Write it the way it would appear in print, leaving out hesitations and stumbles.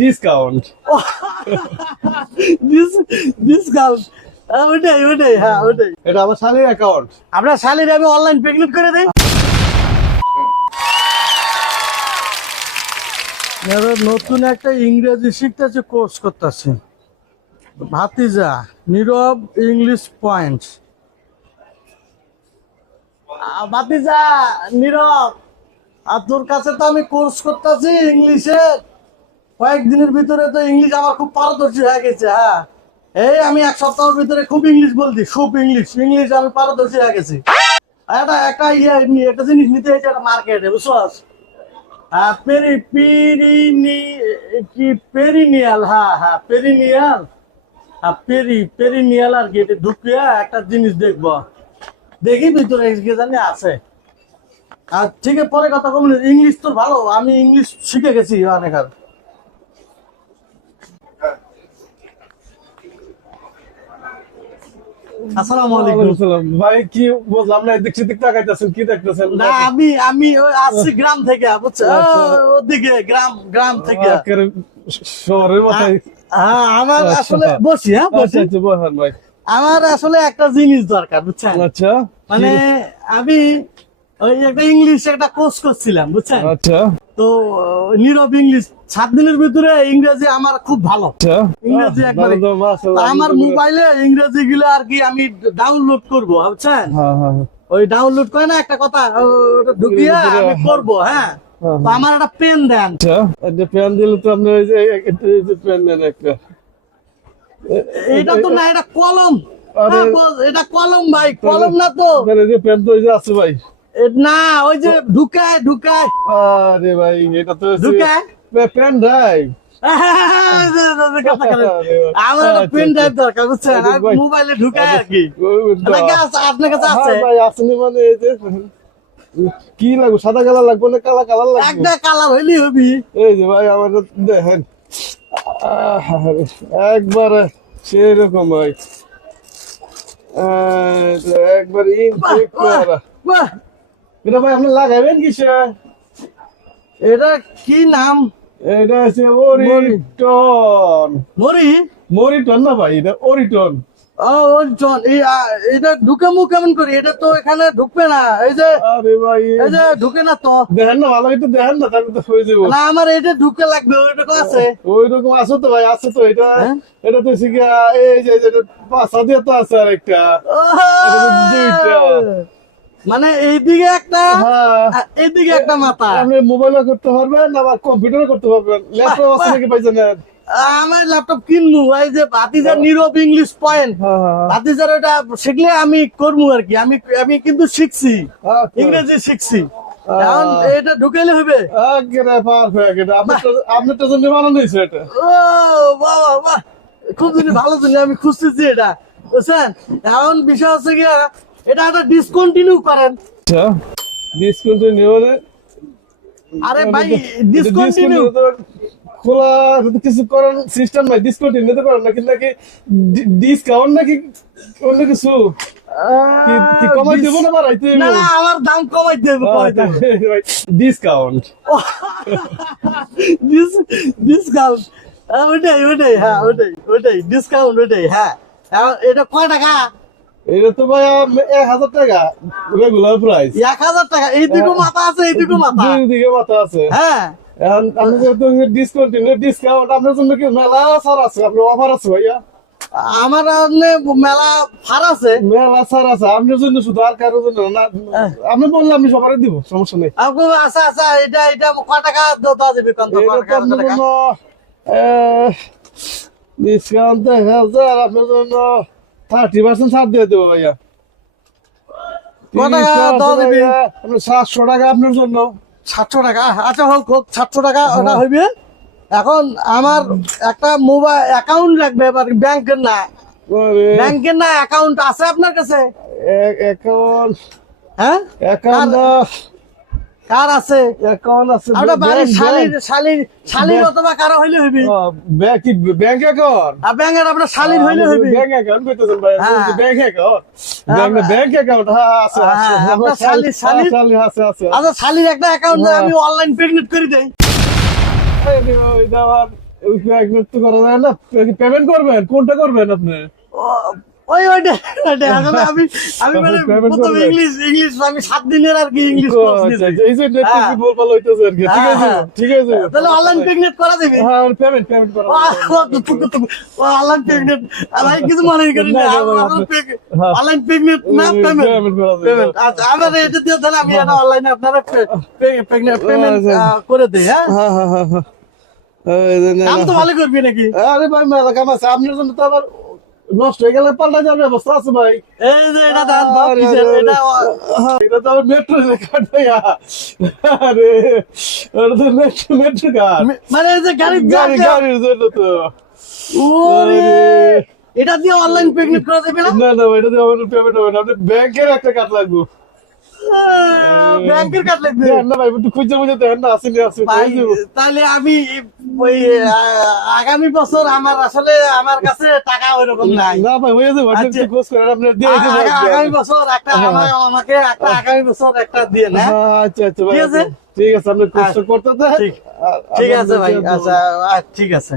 Discount. Discount, ওটাই ওটাই, হ্যাঁ ওটাই। এটা আমার শালীর অ্যাকাউন্ট। আপনার শালির আমি অনলাইন পেমেন্ট করে দেই। নতুন একটা ইংরেজি শিখতেছে, কোর্স করতেছে। ভাতিজা নীরব ইংলিশ পয়েন্ট। ভাতিজা নীরব, আর তোর কাছে তো আমি কোর্স করতেছি ইংলিশে। কয়েকদিনের ভিতরে তো ইংলিশ আমার খুব পারদর্শী হয়ে গেছে। হ্যাঁ, এই আমি এক সপ্তাহের ভিতরে খুব ইংলিশ বলছি, খুব ইংলিশ আমি পারদর্শী হয়ে গেছি। একটা একটা জিনিস নিতে হয়েছে একটা মার্কেটে, বুঝছস? পেরিনিয়াল, হ্যাঁ পেরিনিয়াল, পেরিনিয়াল আর কি। এটা ঢুকিয়া একটা জিনিস দেখবো, দেখি ভিতরে কি জানি আছে। আর ঠিক আছে, পরে কথা বলুন। ইংলিশ তো ভালো, আমি ইংলিশ শিখে গেছি অনেক। আর আসসালামু আলাইকুম। ভাই কি বললাম না, দেখছি তাকাইতেছেন, কি দেখতেছেন? না, আমি ওই আসছি গ্রাম থেকে, বুঝছো? ওদিকে গ্রাম থেকে শহরের মাথায়। হ্যাঁ, আমার আসলে বসি, হ্যাঁ বসি। ভাই আমার আসলে একটা জিনিস দরকার, বুঝছেন? আচ্ছা, মানে আমি ওই একটা ইংলিশ একটা কোর্স করছিলাম, বুঝছেন? আচ্ছা তো নীরব ইংলিশ 7 দিনের ভিতরে ইংরেজি আমার খুব ভালো। আচ্ছা, ইংরেজি একবারে আমার মোবাইলে ইংরেজি গুলো আর কি আমি ডাউনলোড করবো, বুঝছেন? ওই ডাউনলোড করে না একটা কথা, ওটা ঢুকিয়ে আমি করবো। হ্যাঁ, তো আমার একটা পেন দেন। পেন দিলে তো আপনি পেন দেন একটা। এটা তো না, এটা কলম। এটা কলম ভাই, কলম না তো। পেন তো আছে ভাই। না, ওই যে ঢুকায়। আরে ভাই, এটা তো ঢুকায় পেন ড্রাইভ। আমার পেন ড্রাইভ দরকার, বুঝছেন? মোবাইলে ঢুকায় আর কি। আপনার কাছে আছে ভাই? আসলে মানে এই যে কি লাগবে, সাদা কালার লাগবে না কালা কালার লাগবে? একটা কালার হইলেই হবি। এই যে ভাই আমার দেখেন, একবারে সেরকম ভাই, একবার ইনটেক করা। বাহ, এটা ভাই আপনি লাগাবেন কিসে? এটা কি নাম? এটা হচ্ছে ওরিটন। মরিটন না ভাই, এটা ওরিটন। এটা ঢুকামু কেমন করে? এটা তো এখানে ঢুকবে না। এই যে আরে ভাই, এই যে ঢুকে না তো। দেখেন না, ভালো একটু দেখেন না, তাহলে তো হয়ে যাবো। না, আমার এটা ঢুকে লাগবে। ওইরকম আছে, ওইরকম আছে তো ভাই, আছে তো। এটা এটা তো শিখা, এই যে পাঁচা দিয়ে তো আছে আর একটা, দুইটা। মানে এইদিকে একটা, এইদিকে একটা মাথা। আপনি মোবাইলে করতে পারবেন, আবার কম্পিউটারে করতে পারবেন। ল্যাপটপ আছে নাকি ভাই জানেন? আমার ল্যাপটপ কিনবো। এই যে ভাতিজার নীরব ইংলিশ পয়েন্ট, ভাতিজার ওটা শিখলে আমি করবো আর কি। আমি কিন্তু শিখছি, ইংরেজি শিখছি। এখন এটা ঢুকাইলে হবে। আপনার তো জন্য বানানো হয়েছে এটা। ও বাবা, বাহ, খুব জিনিস ভালো জিনিস, আমি খুঁজতেছি এটা, বুঝছেন? এখন বিষয় হচ্ছে কি, এটা একটা ডিসকন্টিনিউ করেন। ডিসকন্টিনিউ? আরে ভাই, ডিসকন্টিনিউ খোলা কিছু করার সিস্টেম নাই। ডিসকন্টিনিউ নিতে পারেন নাকি, নাকি ডিসকাউন্ট নাকি অন্য কিছু? কি কমাই দেবো না বাড়াইতে? না, আমার দাম কমাই দেবো। ডিসকাউন্ট, ডিসকাউন্ট, ওটাই, হ্যাঁ ওটাই ডিসকাউন্ট, ওটাই। হ্যাঁ, এটা কয় টাকা? এটা তো ভাই 1000 টাকা রেগুলার প্রাইস। 1000 টাকা? এইদিকে মাথা আছে, এইদিকে মাথা, দুইদিকে মাথা আছে। হ্যাঁ, এখন আপনি যেহেতু ডিসকন্টিনিউ, ডিসকাউন্ট আপনার জন্য কি মেলা ছাড় আছে? আপনার অফার আছে ভাইয়া? আমার মেলা ছাড় আছে, মেলা ছাড় আছে আপনার জন্য শুধু, আর কারোর জন্য না। আপনি বললে আমি সবারই দিব, সমস্যা নেই। আচ্ছা, এটা কয় টাকা দেওয়া যাবে? ডিসকাউন্ট 1000, আপনার জন্য 30% ছাড় দিয়ে দেবো ভাইয়া। 700 টাকা আপনার জন্য। 700 টাকা? আচ্ছা হোক, 700 টাকা ওটা হইবে। এখন আমার একটা মোবাইল অ্যাকাউন্ট লাগবে, এবার ব্যাংকের না অ্যাকাউন্ট আছে আপনার কাছে? অ্যাকাউন্ট? হ্যাঁ, অ্যাকাউন্ট কার আছে? অ্যাকাউন্ট আছে। আপনার বাড়ির শালীর অথবা কারো হইলে হইবে। Bank account? ব্যাংকের আপনার শালীর হইলে হইবে। ব্যাংক অ্যাকাউন্ট কইতেছেন ভাই? Bank account? ব্যাংক অ্যাকাউন্ট আছে আছে। আপনার শালীর আছে আছে। আচ্ছা, শালীর একটা অ্যাকাউন্ট আমি অনলাইন পেমেন্ট করে দেই। প্রেগনেন্ট তো করা যায় না, পেমেন্ট করবেন, কোনটা করবেন আপনি? ওইটা আসলে আমি মানে Payment প্রথম করবেন? ইংলিশ আমি 7 দিনের আর কি ইংলিশ ও, কোর্স আচ্ছা, নিয়েছি। আচ্ছা, এই যে নেট হ্যাঁ। কি বলপাল হইতেছে আর কি। ঠিক আছে, হ্যাঁ। ঠিক আছে। তাহলে অনলাইন প্রেগনেন্ট করা যাবে? হ্যাঁ, পেমেন্ট করা অনলাইন প্রেগনেন্ট আমি কিছু মনে করি না। না, না, আপনি- হ্যাঁ। অনলাইন প্রেগনেন্ট না পেমেন্ট পেমেন্ট করা যাবে। পেমেন্ট। আচ্ছা আমার এটা দিয়ে তাহলে আমি এটা অনলাইনে আপনারা পেমেন্ট আচ্ছা। করে দেই। হ্যাঁ হ্যাঁ, হ্যাঁ, হ্যাঁ, হ্যাঁ। এই যে না, আমি তো না। ভালো করবি নাকি? আরে ভাই মেলা কাম আছে, আপনার জন্য তো আবার নষ্ট হয়ে গেলে পাল্টা যাওয়ার ব্যবস্থা আছে ভাই। এই যে এটা দাঁত বাপ আরে, কিসের? আরে, এটা হ্যাঁ, এটা তো আবার মেট্রো কার্ড ভাইয়া। আরে ওটা তো মেট্রো কার্ড, মানে এই যে গাড়ির গাড়ির জন্য তো। ওরে আরে। এটা দিয়ে অনলাইন পেমেন্ট করা যাবে না? না না ভাই, এটা দিয়ে আমার পেমেন্ট হবে না, আপনি ব্যাংকের একটা কার্ড লাগবে। ব্যাংকের কার্ড লাগবে? দেন না ভাই, একটু খুঁজে বুঝে দেন না, আসেনি আসেনি ভাই তাহলে আমি ওই আগামী বছর আমার আসলে আমার কাছে টাকা ওইরকম নাই। না ভাই, হয়ে যাবে, আচ্ছা। একটু খোঁজ করেন, আপনি দিয়ে দিতে আগামী বছর একটা আমাকে একটা আগামী বছর একটা দিয়ে না। আচ্ছা আচ্ছা ভাই, ঠিক আছে? ঠিক আছে, আপনি কষ্ট করতে দেন। ঠিক আছে ভাই, আচ্ছা ঠিক আছে।